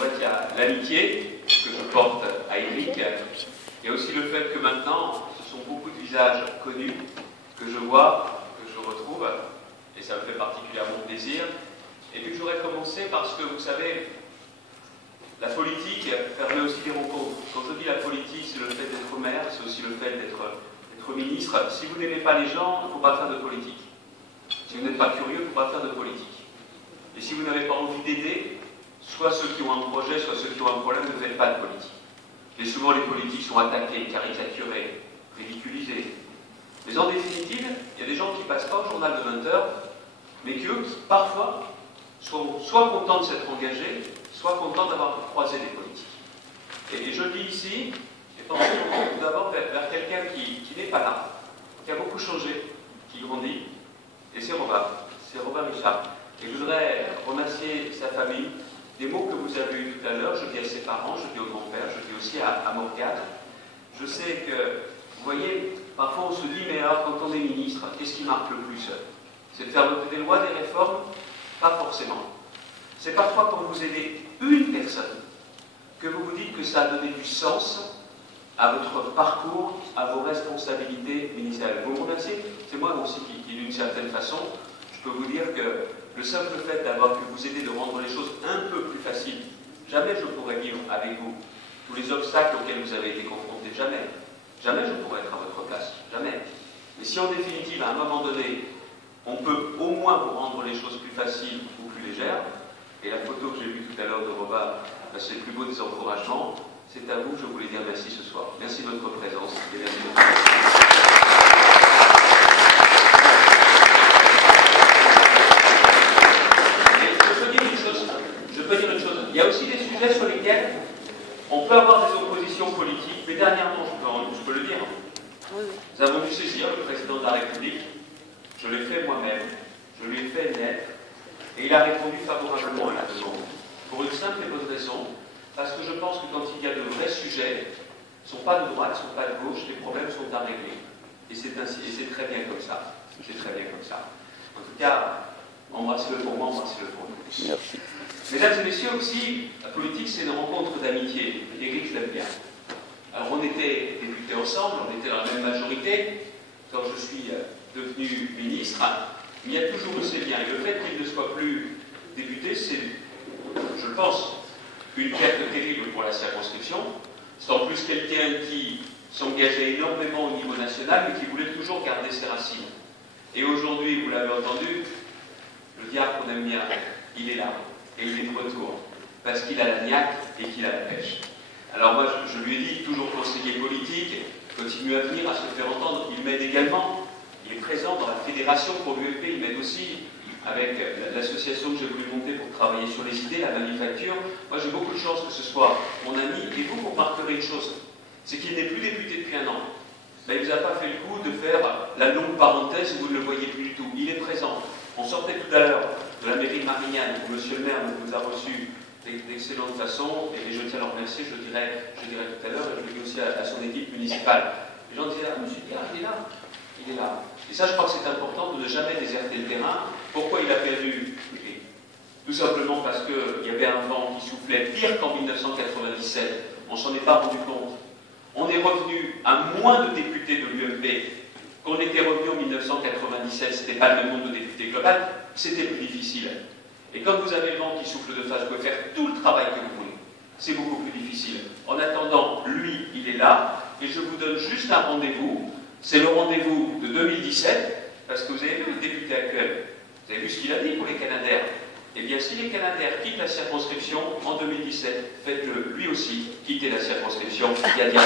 vrai qu'il y a l'amitié que je porte à Éric. Il y a aussi le fait que maintenant, ce sont beaucoup de visages connus que je vois, que je retrouve, et ça me fait particulièrement plaisir. Et puis j'aurais commencé parce que, vous savez, la politique permet aussi des rencontres. Quand je dis la politique, c'est le fait d'être maire, c'est aussi le fait d'être ministre. Si vous n'aimez pas les gens, il ne faut pas faire de politique. Si vous n'êtes pas curieux, il ne faut pas faire de politique. Et si vous n'avez pas envie d'aider, soit ceux qui ont un projet, soit ceux qui ont un problème, ne faites pas de politique. Et souvent les politiques sont attaqués, caricaturés, ridiculisés. Mais en définitive, il y a des gens qui ne passent pas au journal de 20 heures, mais qui, eux, parfois, sont soit contents de s'être engagés, soit contents d'avoir croisé des politiques. Et je le dis ici, et pensez tout d'abord vers quelqu'un qui n'est pas là, qui a beaucoup changé, qui grandit, et c'est Robin Richard. Et je voudrais remercier sa famille, des mots que vous avez eus tout à l'heure, je dis à ses parents, je dis au grand-père, je dis aussi à Morgane. Je sais que, vous voyez, parfois on se dit, mais alors quand on est ministre, qu'est-ce qui marque le plus? C'est de faire voter des lois, des réformes? Pas forcément. C'est parfois quand vous aidez une personne que vous vous dites que ça a donné du sens à votre parcours, à vos responsabilités ministérielles. Vous me remerciez? C'est moi aussi qui d'une certaine façon, je peux vous dire que le simple fait d'avoir pu vous aider de rendre les choses un peu plus faciles, jamais je pourrais vivre avec vous tous les obstacles auxquels vous avez été confrontés, jamais. Jamais je pourrais être à votre place, jamais. Mais si en définitive, à un moment donné, on peut au moins vous rendre les choses plus faciles ou plus légères, et la photo que j'ai vue tout à l'heure de Robin, c'est le plus beau des encouragements, c'est à vous que je voulais dire merci ce soir. Merci de votre présence et merci de votre présence. Il y a aussi des sujets sur lesquels on peut avoir des oppositions politiques, mais dernièrement, je peux le dire, nous avons dû saisir le président de la République, je l'ai fait moi-même, je lui ai fait une lettre, et il a répondu favorablement à la demande, pour une simple et bonne raison, parce que je pense que quand il y a de vrais sujets, ils ne sont pas de droite, ils ne sont pas de gauche, les problèmes sont à régler. Et c'est ainsi, et c'est très bien comme ça. C'est très bien comme ça. En tout cas, embrassez-le pour moi, embrassez-le pour nous. Merci. Mesdames et messieurs, aussi, la politique, c'est une rencontre d'amitié. Et Éric, je l'aime bien. Alors, on était députés ensemble, on était dans la même majorité. Quand je suis devenu ministre, il y a toujours eu ces liens. Et le fait qu'il ne soit plus député, c'est, je pense, une perte terrible pour la circonscription. C'est en plus quelqu'un qui s'engageait énormément au niveau national, mais qui voulait toujours garder ses racines. Et aujourd'hui, vous l'avez entendu, le diable qu'on aime bien, il est là. Et il est de retour, parce qu'il a la niaque et qu'il a la pêche. Alors moi, je lui ai dit, toujours conseiller politique, continue à venir, à se faire entendre. Il m'aide également, il est présent dans la fédération pour l'UMP, il m'aide aussi avec l'association que j'ai voulu monter pour travailler sur les idées, la manufacture. Moi, j'ai beaucoup de chance que ce soit mon ami, et vous remarquerez une chose, c'est qu'il n'est plus député depuis un an. Ben, il ne vous a pas fait le coup de faire la longue parenthèse où vous ne le voyez plus du tout. Il est présent. On sortait tout à l'heure de la mairie de Marignane, où monsieur le maire nous a reçus d'excellente façon, et je tiens à le remercier, je dirais tout à l'heure, et je le dis aussi à son équipe municipale. Les gens disaient, ah, monsieur Diard, il est là, il est là. Et ça, je crois que c'est important de ne jamais déserter le terrain. Pourquoi il a perdu? Tout simplement parce qu'il y avait un vent qui soufflait pire qu'en 1997. On ne s'en est pas rendu compte. On est revenu à moins de députés de l'UMP qu'on était revenu en 1997, c'était pas le même nombre de députés global, c'était plus difficile. Et quand vous avez le vent qui souffle de face, vous pouvez faire tout le travail que vous voulez. C'est beaucoup plus difficile. En attendant, lui, il est là, et je vous donne juste un rendez-vous. C'est le rendez-vous de 2017, parce que vous avez vu le député actuel, vous avez vu ce qu'il a dit pour les Canadaires. Eh bien, si les Canadaires quittent la circonscription en 2017, faites-le lui aussi quitter la circonscription. Il y a bien